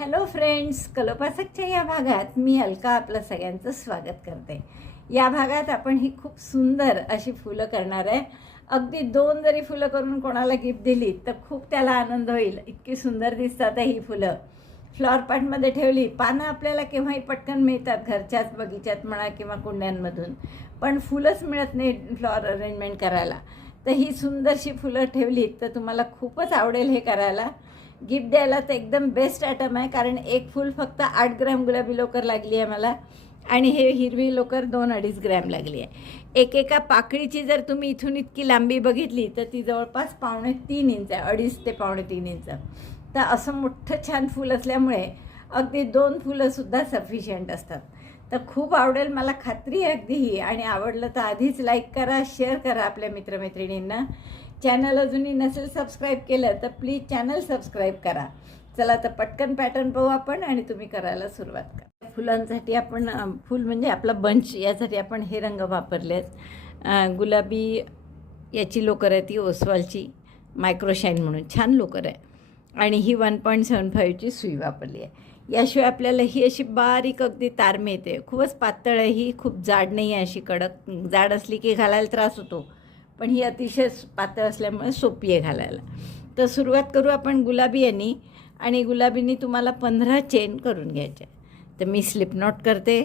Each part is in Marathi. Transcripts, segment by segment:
हॅलो फ्रेंड्स, कलोपासकच्या या भागात मी अलका आपलं सगळ्यांचं स्वागत करते. या भागात आपण ही खूप सुंदर अशी फुलं करणार आहे. अगदी 2 जरी फुलं करून कोणाला गिफ्ट दिली तर खूप त्याला आनंद होईल. इतकी सुंदर दिसतात ही फुलं. फ्लॉवर पॉटमध्ये ठेवली. पानं आपल्याला केव्हाही पटकन मिळतात घरच्याच बगीच्यात म्हणा किंवा कुंड्यांमधून, पण फुलंच मिळत नाही फ्लॉवर अरेंजमेंट करायला. तर ही सुंदरशी फुलं ठेवली तर तुम्हाला खूपच आवडेल हे करायला. गिफ्ट द्यायला तर एकदम बेस्ट आयटम आहे, कारण एक फूल फक्त 8 ग्रॅम गुलाबी लोकर लागली आहे मला, आणि हे हिरवी लोकर 2-2.5 ग्रॅम लागली आहे. एकेका पाकळीची जर तुम्ही इथून इतकी लांबी बघितली तर ती जवळपास 2.5 इंच आहे, 2.5 ते 3.5 इंच. तर असं मोठं छान फूल असल्यामुळे अगदी 2 फुलंसुद्धा सफिशियंट असतात. तर खूप आवडेल, मला खात्री आहे अगदी ही. आणि आवडलं तर आधीच लाईक करा, शेअर करा आपल्या मित्रमैत्रिणींना. चॅनल अजूनही नसेल सबस्क्राईब केलं तर प्लीज चॅनल सबस्क्राईब करा. चला तर पटकन पॅटर्न पाहू आपण आणि तुम्ही करायला सुरुवात करा. फुलांसाठी आपण फूल म्हणजे आपला बंच, यासाठी आपण हे रंग वापरले आहेत. गुलाबी याची लोकर आहे, ती ओसवालची मायक्रोशाईन म्हणून छान लोकर आहे. आणि ही 1.75ची सुई वापरली आहे. याशिवाय आपल्याला ही अशी बारीक अगदी तार मिळते. खूपच पातळ आहे ही, खूप जाड नाही आहे अशी कडक. जाड असली की घालायला त्रास होतो, पण ही अतिशय पातळ असल्यामुळे सोपी आहे घालायला. तर सुरुवात करू आपण गुलाबी यांनी. आणि गुलाबीनी तुम्हाला 15 चेन करून घ्यायचे. तर मी स्लिप नॉट करते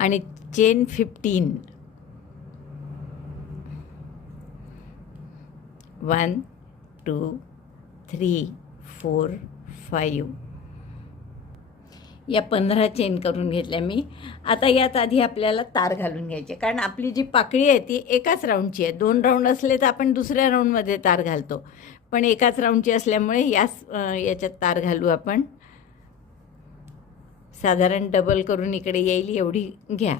आणि चेन 15. 1 2 3 4 5 या 15 चेन करून घेतल्या मी. आता यात आधी आपल्याला तार घालून घ्यायचे, कारण आपली जी पाकळी आहे ती एकाच राऊंडची आहे. 2 राऊंड असले तर आपण दुसऱ्या राऊंडमध्ये तार घालतो, पण एकाच राऊंडची असल्यामुळे याच्यात तार घालू आपण. साधारण डबल करून इकडे येईल एवढी घ्या.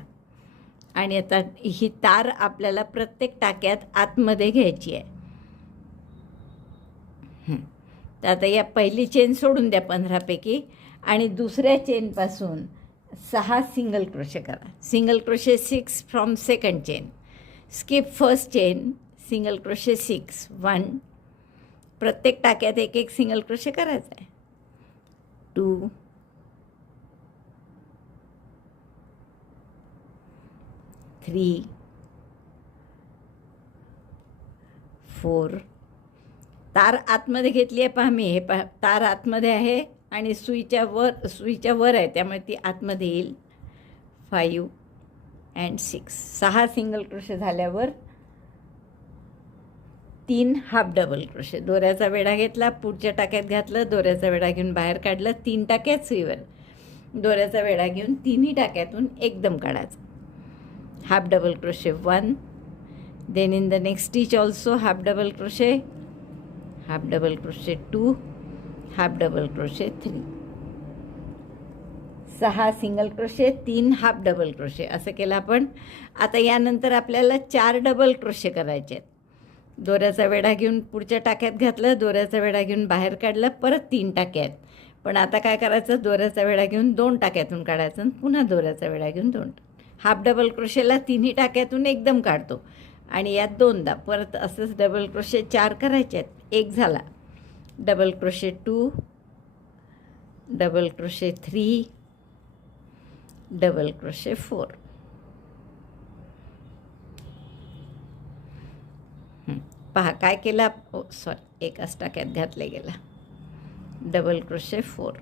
आणि आता ही तार आपल्याला प्रत्येक टाक्यात आतमध्ये घ्यायची आहे. तर आता या पहिली चेन सोडून द्या 15पैकी, आणि दुसऱ्या चेनपासून 6 सिंगल क्रोशे करा. Single crochet 6 from second chain. Skip first chain, single crochet 6 1. प्रत्येक टाक्यात एक एक सिंगल क्रोशे करायचा आहे. 2 3 4. तार आतमध्ये घेतली आहे पहा मी. हे पहा, तार आतमध्ये आहे आणि सुईच्या वर आहे, त्यामुळे ती आतमध्ये येईल. 5 and 6. 6 सिंगल क्रोशे झाल्यावर 3 हाफ डबल क्रोशे. दोऱ्याचा वेढा घेतला, पुढच्या टाक्यात घातलं, दोऱ्याचा वेढा घेऊन बाहेर काढलं. 3 टाक्यात सुईवर दोऱ्याचा वेढा घेऊन 3ही टाक्यातून एकदम काढायचं. Half double crochet 1. Then in the next stitch also half double crochet, half double crochet 2, half double crochet 3. 6 single crochet, 3 half double crochet असं केलं आपण. आता यानंतर आपल्याला 4 डबल क्रोशे करायचे आहेत. दोऱ्याचा वेढा घेऊन पुढच्या टाक्यात घातलं, दोऱ्याचा वेढा घेऊन बाहेर काढलं, परत 3 टाक्यात. पण आता काय करायचं, दोऱ्याचा वेढा घेऊन 2 टाक्यातून काढायचं आणि पुन्हा दोऱ्याचा वेढा घेऊन 2. हाफ डबल क्रोशेला 3ही टाक्यातून एकदम काढतो आणि यात 2दा परत असंच डबल क्रोशे 4 करायचे आहेत. 1 झाला. Double crochet 2, double crochet 3, double crochet 4. पहा काय केलं, सॉरी, एकाच टाक्यात घातले गेला. Double crochet 4.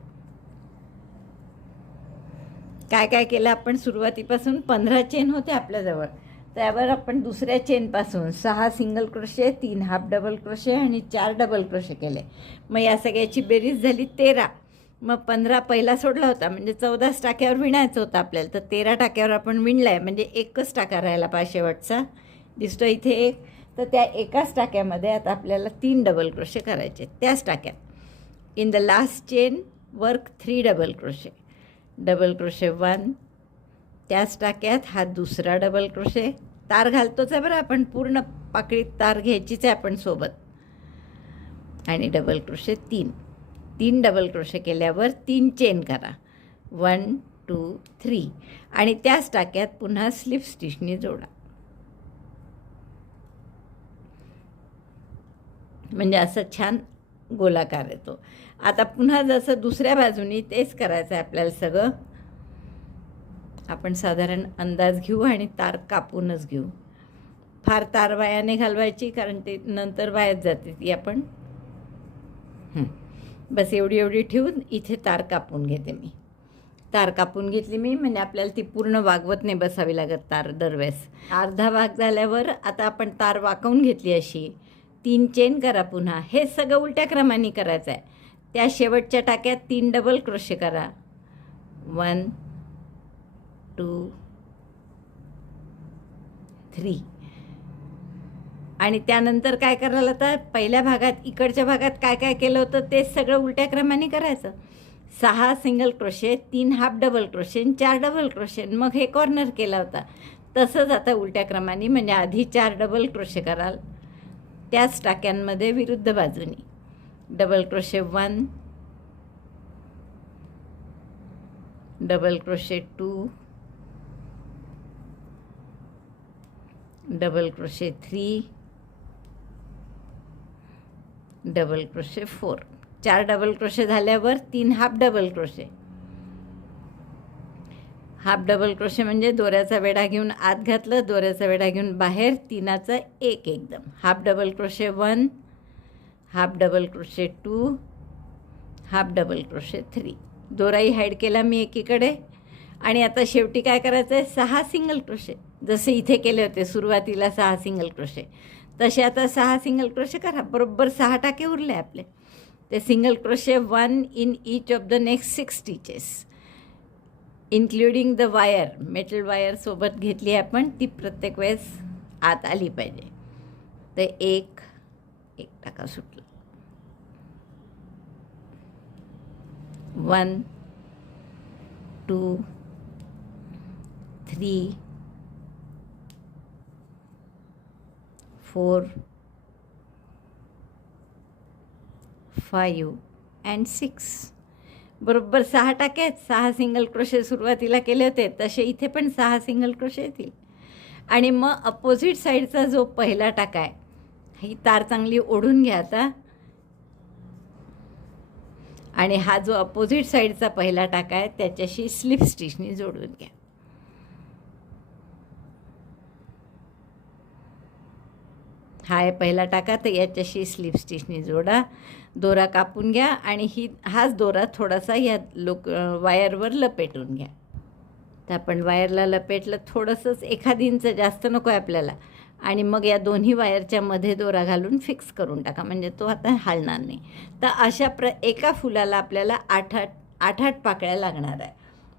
काय काय केलं आपण, सुरुवातीपासून 15 चेन होते आपल्याजवळ, त्यावर आपण दुसऱ्या चेनपासून 6 single crochet, 3 half double crochet आणि 4 डबल क्रोशे केले. मग या सगळ्याची बेरीज झाली 13. मग 15 पहिला सोडला होता, म्हणजे 14 टाक्यावर विणायचं होतं आपल्याला. तर 13 टाक्यावर आपण विणला आहे, म्हणजे एकच टाका राहिला पहा शेवटचा दिसतो इथे एक. तर त्या एकाच टाक्यामध्ये आता आपल्याला 3 डबल क्रोशे करायचे. त्याच टाक्यात in the last chain work 3 double crochet, double crochet 1. त्याच टाक्यात हा दुसरा डबल क्रोशे. तार घालतोच आहे बरं आपण, पूर्ण पाकळीत तार घ्यायचीच आहे आपण सोबत. आणि डबल क्रोशे 3. 3 डबल क्रोशे केल्यावर 3 चेन करा. 1 2 3. आणि त्याच टाक्यात पुन्हा स्लिप स्टिचने जोडा. म्हणजे असं छान गोलाकार येतो. आता पुन्हा जसं दुसऱ्या बाजूनी तेच करायचं आहे आपल्याला सगळं. आपण साधारण अंदाज घेऊ आणि तार कापूनच घेऊ. फार तार वायाने घालवायची, कारण ते नंतर वायात जाते ती. आपण बस एवढी एवढी ठेवून इथे तार कापून घेते मी. तार कापून घेतली मी, म्हणजे आपल्याला ती पूर्ण वागवत नाही बसावी लागत तार दरवेळेस. अर्धा भाग झाल्यावर आता आपण तार वाकवून घेतली अशी 3 चेन करा. पुन्हा हे सगळं उलट्या क्रमाने करायचं आहे. त्या शेवटच्या टाक्यात 3 डबल क्रोशे करा. 1 2 3. आणि त्यानंतर काय करायला, तर पहिल्या भागात इकडच्या भागात काय काय केलं होतं ते सगळं उलट्या क्रमाने करायचं. 6 single crochet, 3 half double crochet, 4 double crochet, मग हे कॉर्नर केला होता. तसंच आता उलट्या क्रमाने, म्हणजे आधी 4 डबल क्रोशे कराल त्याच टाक्यांमध्ये विरुद्ध बाजूनी. Double crochet 1, double crochet 2, double crochet 3, double crochet 4. 4 double crochet झाल्यावर 3 half double crochet. Half double crochet म्हणजे दोऱ्याचा वेढा घेऊन आत घातलं, दोऱ्याचा वेढा घेऊन बाहेर, 3चा 1 एकदम. Half double crochet 1, half double crochet 2, half double crochet 3. दोराही हाईड केला मी एकीकडे. आणि आता शेवटी काय करायचं आहे, 6 सिंगल क्रोशे. जसे इथे केले होते सुरुवातीला 6 सिंगल क्रोशे, तसे आता 6 सिंगल क्रोशे करा. बरोबर 6 टाके उरले आपले. ते single crochet 1 in each of the next 6 stitches, including the wire. Metal wire सोबत घेतली आपण, ती प्रत्येक वेळेस आत आली पाहिजे. तर एक टाका सुटला. 1 2 3 4 5 and 6. बरोबर 6 टाके आहेत. 6 सिंगल क्रोशे सुरुवातीला केले होते तसे इथे पण 6 सिंगल क्रोशे येतील. आणि मग अपोजिट साईडचा जो पहिला टाका आहे, ही तार चांगली ओढून घ्या आता. आणि हा जो अपोजिट साईडचा पहिला टाका आहे त्याच्याशी स्लिप स्टिचनी जोडून घ्या. हा आहे पहिला टाका, तर याच्याशी स्लिप स्टिचनी जोडा. दोरा कापून घ्या आणि हाच दोरा थोडासा या वायरवर लपेटून घ्या. तर आपण वायरला लपेटलं थोडंसंच, 1 इंच, जास्त नको आहे आपल्याला. आणि मग या दोन्ही वायरच्या मध्ये दोरा घालून फिक्स करून टाका, म्हणजे तो आता हलणार नाही. तर अशा एका फुलाला आपल्याला 8 पाकळ्या लागणार आहे.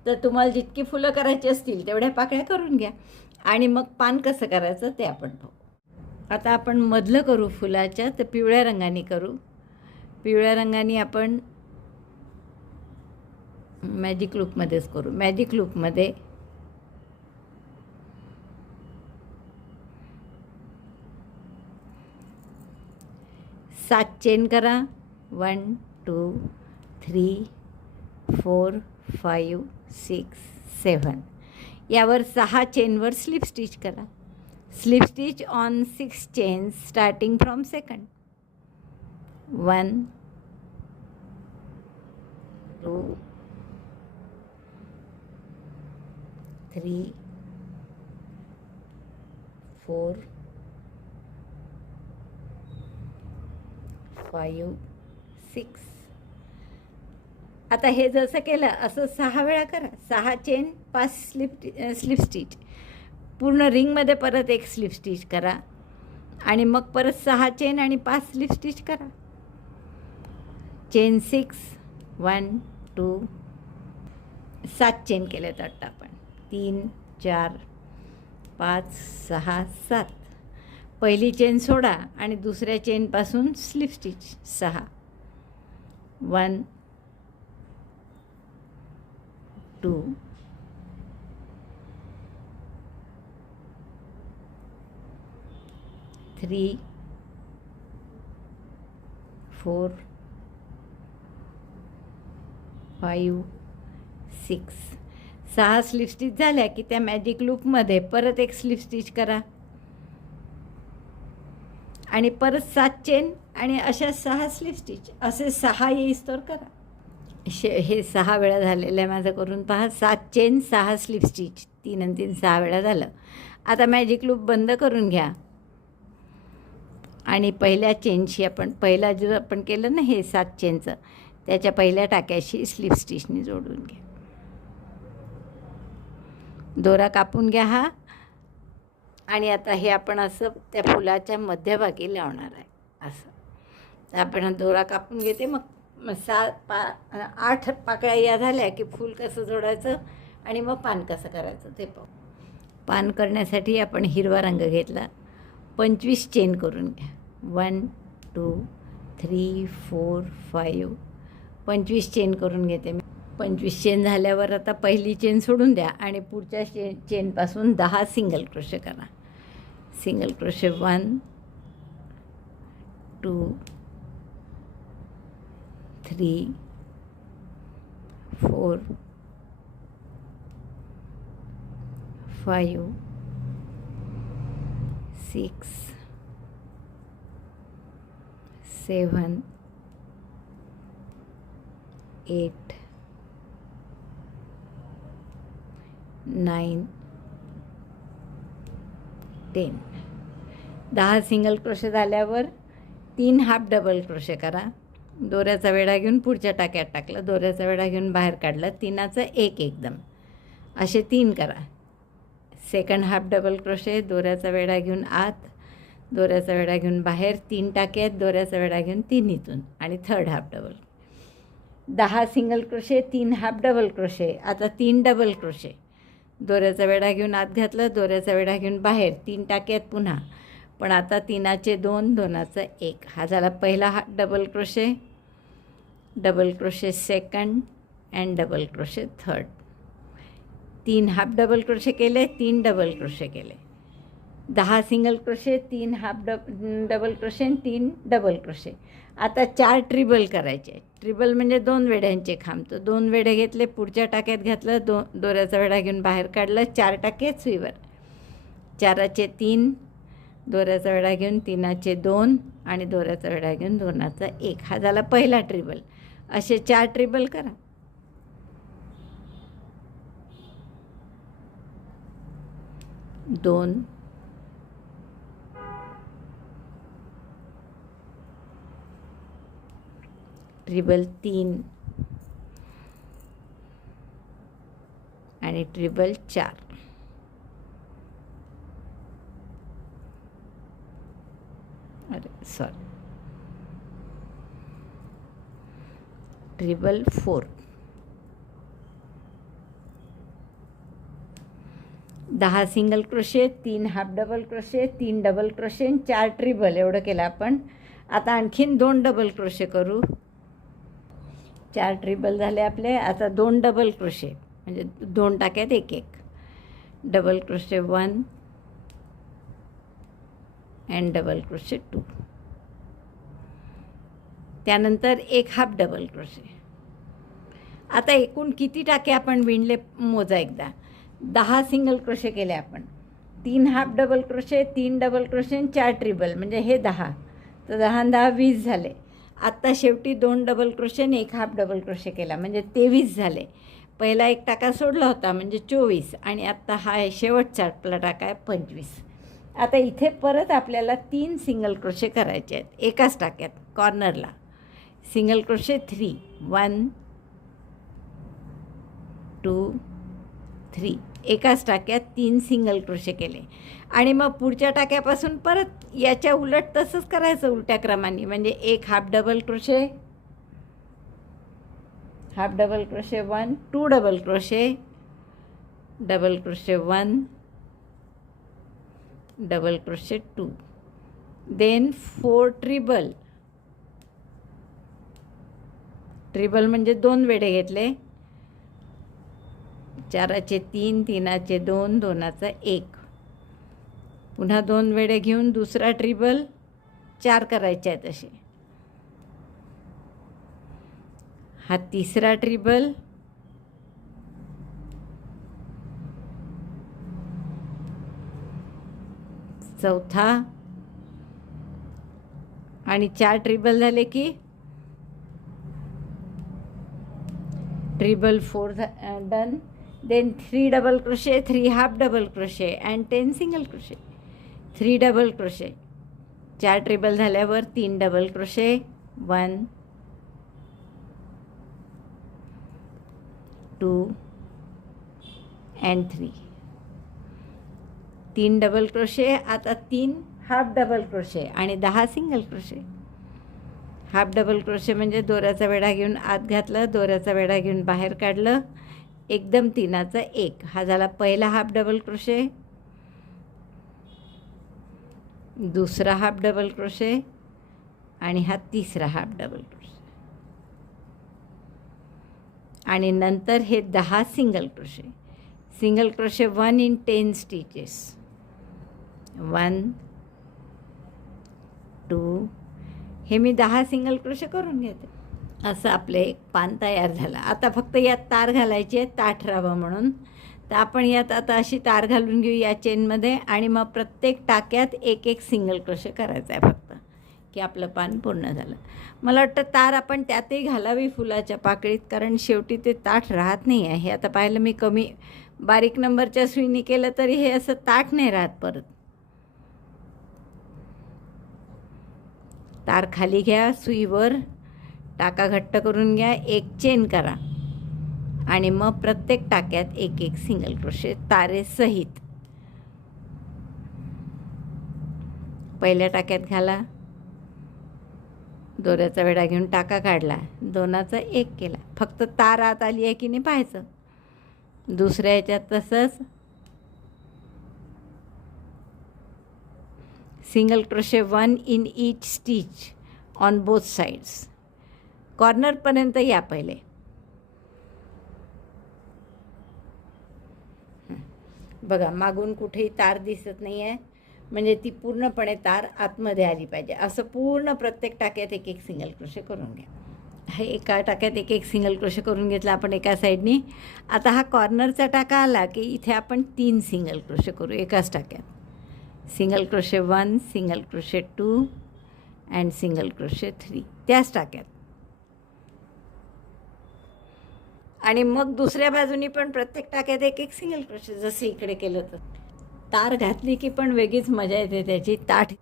तर तुम्हाला जितकी फुलं करायची असतील तेवढ्या पाकळ्या करून घ्या. आणि मग पान कसं करायचं ते आपण पाहू. आता आपण मधलं करू फुलाच्या, तर पिवळ्या रंगाने करू. पिवळ्या रंगाने आपण मॅजिक लूपमध्येच करू. मॅजिक लूपमध्ये 7 चेन करा. 1 2 3 4 5 6 7. यावर 6 चेनवर स्लिप स्टिच करा. Slip stitch on 6 chains starting from second. 1 2 3 4 5 6. आता हे जसं केलं असं 6 वेळा करा. 6 चेन 5 स्लिप स्टिच. पूर्ण रिंगमध्ये परत 1 स्लिप स्टिच करा आणि मग परत 6 चेन आणि 5 स्लिप स्टिच करा. चेन 6 1 2 7 चेन केले वाटतं आपण. 3 4 5 6 7. पहिली चेन सोडा आणि दुसऱ्या चेनपासून स्लिप स्टिच 6. 1 2 3 4 5 6. 6 स्लिप स्टिच झाल्या की त्या मॅजिक लूपमध्ये परत 1 स्लिप स्टिच करा आणि परत 7 चेन आणि अशा 6 स्लिप स्टिच असे 6 येईस्तोवर करा. हे 6 वेळा झालेलं आहे माझं, करून पहा. 7 चेन 6 स्लिप स्टिच, 3 आणि 3 6 वेळा झालं. आता मॅजिक लूप बंद करून घ्या आणि पहिल्या चेनशी आपण पहिला जो आपण केलं ना हे 7 चेनचं, त्याच्या पहिल्या टाक्याशी स्लिप स्टिचनी जोडून घ्या. दोरा कापून घ्या हा. आणि आता हे आपण असं त्या फुलाच्या मध्यभागी लावणार आहे असं. तर आपण दोरा कापून घेते. मग 8 पाकळ्या या झाल्या की फूल कसं जोडायचं आणि मग पान कसं करायचं ते पाहू. पान करण्यासाठी आपण हिरवा रंग घेतला. 25 चेन करून घ्या. 1 2 3 4 5 25 चेन करून घेते मी. 25 चेन झाल्यावर आता पहिली चेन सोडून द्या आणि पुढच्या चेनपासून 10 सिंगल क्रोशे करा. Single crochet 1 2 3 4 5 6 7 8 9 10. 10 सिंगल क्रोशे झाल्यावर 3 हाफ डबल क्रोशे करा. दोऱ्याचा वेढा घेऊन पुढच्या टाक्यात टाकलं, दोऱ्याचा वेढा घेऊन बाहेर काढलं, 3चं 1 एकदम असे 3 करा. सेकंड हाफ डबल क्रोशे, दोऱ्याचा वेढा घेऊन आत, दोऱ्याचा वेढा घेऊन बाहेर, 3 टाक्यात, दोऱ्याचा वेढा घेऊन 3 इथून आणि third half double. 10 single crochet, 3 half double crochet. आता 3 डबल क्रोशे, दोऱ्याचा वेढा घेऊन आत घातलं, दोऱ्याचा वेढा घेऊन बाहेर, 3 टाक्यात पुन्हा, पण आता 3चे 2, 2चं 1. हा झाला पहिला हा double crochet. Double crochet second and double crochet third. 3 half double crochet केले, 3 डबल क्रोशे केले. 10 single crochet, 3 half double crochet आणि 3 डबल क्रोशे. आता 4 ट्रिबल करायचे. ट्रिबल म्हणजे 2 वेढ्यांचे खांब. तर 2 वेढे घेतले, पुढच्या टाक्यात घातलं, दोऱ्याचा वेढा घेऊन बाहेर काढलं, 4 टाके सुईवर, 4चे 3, दोऱ्याचा वेढा घेऊन 3चे 2 आणि दोऱ्याचा वेढा घेऊन 2चा 1. हा झाला पहिला ट्रिबल. असे 4 ट्रिबल करा. दोन, ट्रिबल 3 आणि ट्रिबल 4. अरे sorry, treble 4. 10 single crochet, 3 half double crochet, 3 double crochet, 4 treble एवढं केलं आपण. आता आणखीन 2 डबल क्रोशे करू. 4 ट्रिबल झाले आपले. आता 2 डबल क्रोशे म्हणजे 2 टाक्यात 1 1. Double crochet 1 and double crochet 2. त्यानंतर 1 हाफ डबल क्रोशे. आता एकूण किती टाके आपण विणले मोजा एकदा. 10 सिंगल क्रोशे केले आपण, 3 half double crochet, 3 double crochet आणि 4 ट्रिबल म्हणजे हे 10. तर 10 आणि 10 20 झाले. आत्ता शेवटी 2 डबल क्रोशे आणि 1 हाफ डबल क्रोशे केला म्हणजे 23 झाले. पहिला 1 टाका सोडला होता म्हणजे 24 आणि आत्ता हा शेवटचा आपला टाका आहे 25. आता इथे परत आपल्याला 3 सिंगल क्रोशे करायचे आहेत एकाच टाक्यात कॉर्नरला. Single crochet 3, 1 2 3. एकाच टाक्यात 3 सिंगल क्रोशे केले आणि मग पुढच्या टाक्यापासून परत याच्या उलट तसंच करायचं उलट्या क्रमाने. म्हणजे 1 half double crochet, half double crochet 1, 2 double crochet, double crochet 1, double crochet 2, then 4 treble. Treble म्हणजे 2 वेढे घेतले, 4चे 3, 3चे 2, 2चा 1. पुन्हा 2 वेढे घेऊन दुसरा ट्रिबल, 4 करायचे आहेत असे. हा तिसरा ट्रिबल, चौथा, आणि 4 ट्रिबल झाले की treble 4 done. Then 3 double crochet, 3 half double crochet and 10 single crochet. 3 double crochet, 4 treble झाल्यावर 3 double crochet, 1 2 and 3. 3 double crochet, आता 3 हाफ डबल क्रोशे आणि 10 single crochet. Half double crochet म्हणजे दोऱ्याचा वेढा घेऊन आत घातलं, दोऱ्याचा वेढा घेऊन बाहेर काढलं, एकदम 3चा 1. हा झाला पहिला हाफ डबल क्रोशे, दुसरा हाफ डबल क्रोशे आणि हा तिसरा हाफ डबल क्रोशे. आणि नंतर हे 10 single crochet. Single crochet 1 in 10 stitches. 1 2. हे मी 10 सिंगल क्रोशे करून घेते. असं आपले एक पान तयार झालं. आता फक्त यात तार घालायची आहे ताठ राहावं म्हणून. तर आपण यात आता अशी तार घालून घेऊ या चेनमध्ये आणि मग प्रत्येक टाक्यात एक एक सिंगल क्रोशे करायचा आहे फक्त, की आपलं पान पूर्ण झालं. मला वाटतं तार आपण त्यातही घालावी फुलाच्या पाकळीत, कारण शेवटी ते ताठ राहत नाही आहे. हे आता पाहिलं मी कमी बारीक नंबरच्या सुईने केलं तरी हे असं ताठ नाही राहत परत. तार खाली घ्या, सुईवर टाका घट्ट करून घ्या, एक चेन करा आणि मग प्रत्येक टाक्यात एक एक सिंगल क्रोशे तारेसहित. पहिल्या टाक्यात घाला, दोऱ्याचा वेढा घेऊन टाका काढला, 2चा 1 केला, फक्त तार आत आली आहे की नाही पाहायचं. दुसऱ्या ह्याच्यात तसंच single crochet 1 in each stitch on both sides. कॉर्नरपर्यंत या पहिले. बघा मागून कुठेही तार दिसत नाही आहे, म्हणजे ती पूर्णपणे तार आतमध्ये आली पाहिजे. असं पूर्ण प्रत्येक टाक्यात एक एक सिंगल क्रोशे करून घ्या. हे एका टाक्यात एक एक सिंगल क्रोशे करून घेतला आपण एका साईडनी. आता हा कॉर्नरचा टाका आला की इथे आपण 3 सिंगल क्रोशे करू एकाच टाक्यात. Single crochet 1, single crochet 2 and single crochet 3 त्याच टाक्यात. आणि मग दुसऱ्या बाजूनी पण प्रत्येक टाक्यात एक एक सिंगल क्रोशे, जसं इकडे केलं तर. तार घातली की पण वेगळीच मजा येते त्याची. ताठ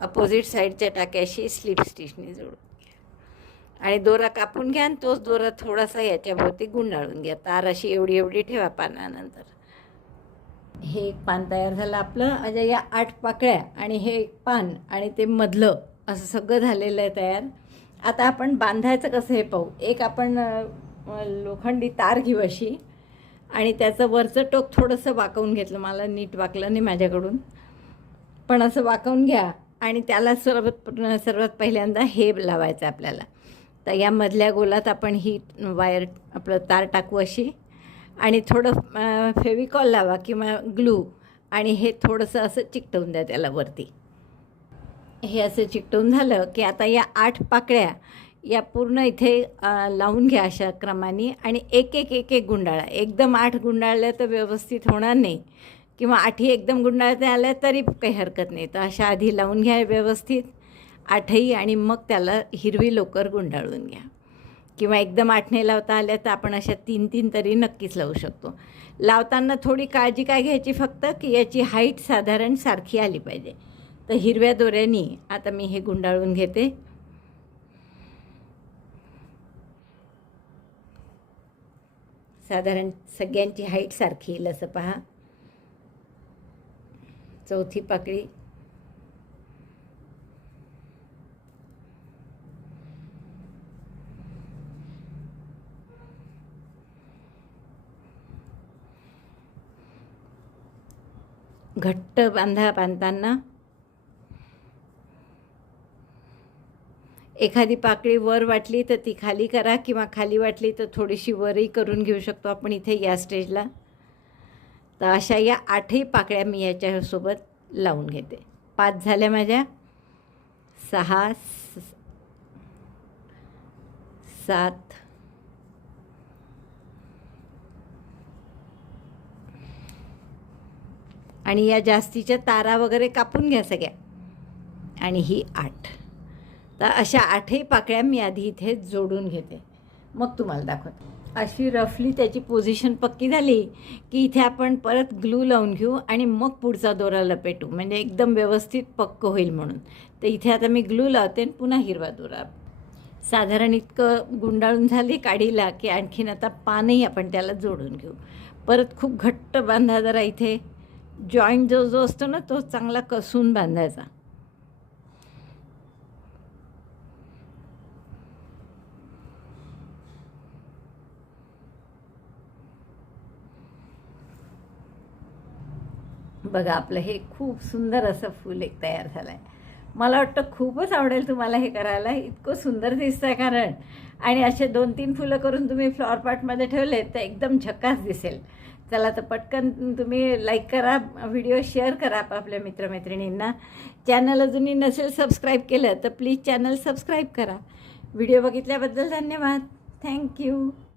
अपोजिट साईडच्या टाक्याशी स्लिप स्टिचने जोडून घ्या आणि दोरा कापून घ्या आणि तोच दोरा थोडासा याच्याभोवती गुंडाळून घ्या. तार अशी एवढी एवढी ठेवा पानानंतर. हे एक पान तयार झालं आपलं. म्हणजे या 8 पाकळ्या आणि हे एक पान आणि ते मधलं असं सगळं झालेलं आहे तयार. आता आपण बांधायचं कसं हे पाहू. एक आपण लोखंडी तार घेऊ अशी आणि त्याचं वरचं टोक थोडंसं वाकवून घेतलं. मला नीट वाकलं नाही माझ्याकडून, पण असं वाकवून घ्या आणि त्याला सर्वात पहिल्यांदा हे लावायचं आपल्याला. तर या मधल्या गोलात आपण ही वायर आपलं तार टाकू अशी आणि थोडं फेविकॉल लावा किंवा ग्लू आणि हे थोडंसं असं चिकटवून द्या त्याला वरती. हे असं चिकटवून झालं की आता या 8 पाकळ्या या पूर्ण इथे लावून घ्या अशा क्रमाने आणि एक एक गुंडाळा. एकदम 8 गुंडाळल्या तर व्यवस्थित होणार नाही, किंवा 8ही एकदम गुंडाळता आल्या तरी काही हरकत नाही. तर अशा आधी लावून घ्या व्यवस्थित 8ही आणि मग त्याला हिरवी लोकर गुंडाळून घ्या. किंवा एकदम 8 नाही लावता आल्या तर आपण अशा 3 तरी नक्कीच लावू शकतो. लावताना थोडी काळजी काय घ्यायची फक्त, की याची हाईट साधारण सारखी आली पाहिजे. तर हिरव्या दोऱ्यानी आता मी हे गुंडाळून घेते. साधारण सगळ्यांची हाईट सारखी येईल असं पहा. चौथी पाकळी घट्ट बांधा. बांधताना एखादी पाकळी वर वाटली तर ती खाली करा, किंवा खाली वाटली तर थोडीशी वरही करून घेऊ शकतो आपण इथे या स्टेजला. तर अशा या 8ही पाकळ्या मी याच्यासोबत लावून घेते. 5 झाल्या माझ्या. 6 7 आणि या जास्तीच्या तारा वगैरे कापून घ्या सगळ्या. आणि ही 8. तर अशा 8ही पाकळ्या मी आधी इथे जोडून घेते, मग तुम्हाला दाखवते. अशी रफली त्याची पोझिशन पक्की झाली की इथे आपण परत ग्लू लावून घेऊ आणि मग पुढचा दोरा लपेटू, म्हणजे एकदम व्यवस्थित पक्क होईल म्हणून. तर इथे आता मी ग्लू लावते आणि पुन्हा हिरवा दोरा. साधारण इतकं गुंडाळून झाली काडीला की आणखीन आता पानही आपण त्याला जोडून घेऊ. परत खूप घट्ट बांधा, जरा इथे जॉईंट जो जो असतो ना तो चांगला कसून बांधायचा. बघा आपलं हे खूप सुंदर असं फूल एक तयार झालं आहे. मला वाटतं खूपच आवडेल तुम्हाला हे करायला, इतकं सुंदर दिसतं आहे कारण. आणि असे 2-3 फुलं करून तुम्ही फ्लॉवर पॉटमध्ये ठेवले तर एकदम झकास दिसेल. चला तर पटकन तुम्ही लाईक करा, व्हिडिओ शेअर करा आपल्या मित्रमैत्रिणींना. चॅनल अजूनही नसेल सबस्क्राईब केलं तर प्लीज चॅनल सबस्क्राईब करा. व्हिडिओ बघितल्याबद्दल धन्यवाद. थँक्यू.